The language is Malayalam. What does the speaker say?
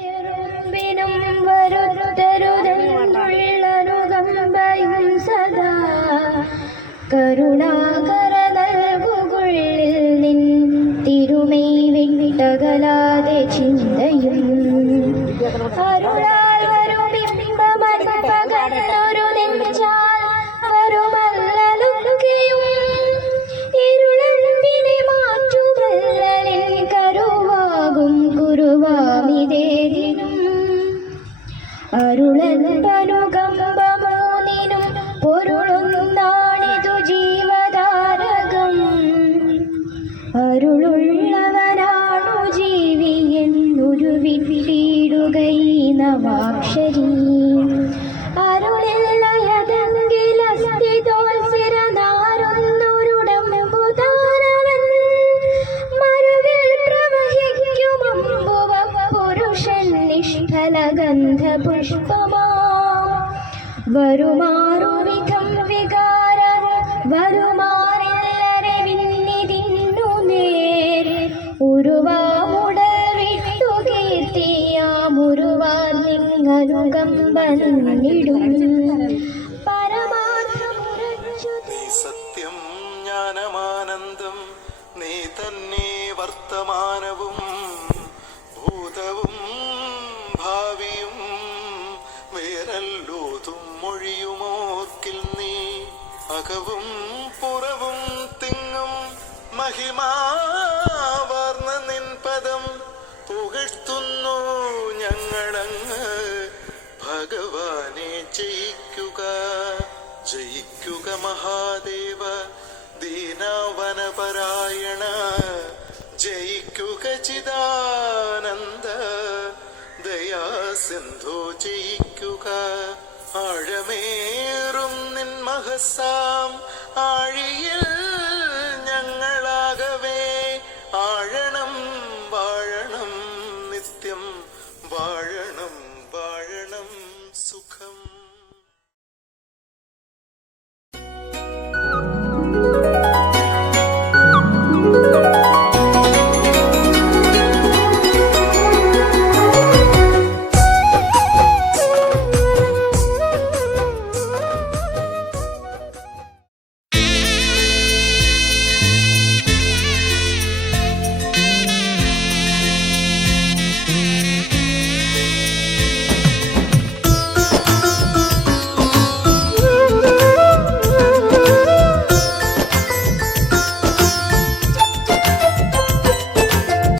ും വരുത്തരുതെന്നുള്ളനുകമ്പയും സദാ കരുണാകര നൽകുകൊള്ളിൽ നിൻ തിരുമൈ വിട്ടകലാതെ ചിന്തയും. അരുളാൽ വരും പകർന്നൊരു നെഞ്ചാൽ നവാക്ഷരി അരുളില്ലയതെങ്കിലസ്ഥിതോത്സിരനാരുന്നൊരുടമ്പുതാനവൻ മരുവിൽ പ്രവഹിക്കുമമ്പുവ പുരുഷൻ നിഷ്ഫലഗന്ധ പുഷ്പമാ വരുമാറുവിധം വികാരം വരുമാറില്ലരെ നിങ്ങനുകമ്പനിടും പരമാർത്ഥമുറച്ചു സത്യം ജ്ഞാനമാനന്ദം നീ തന്നെ വർത്തമാനവും ഭൂതവും ഭാവിയും വേരല്ലോതും മൊഴിയുമോക്കിൽ നീ അകവും പുറവും തിങ്ങും മഹിമാവർന്ന ഭഗവാനെ ജയിക്കുക. ജയിക്കുക മഹാദേവ ദീനവനപരായണ. ജയിക്കുക ചിദാനന്ദ ദയാസിന്ധു ജയിക്കുക. ആഴമേറും നിൻ മഹസാം ആഴിയിൽ ഞങ്ങളാകവേ. ആഴണം വാഴണം നിത്യം വാഴണം.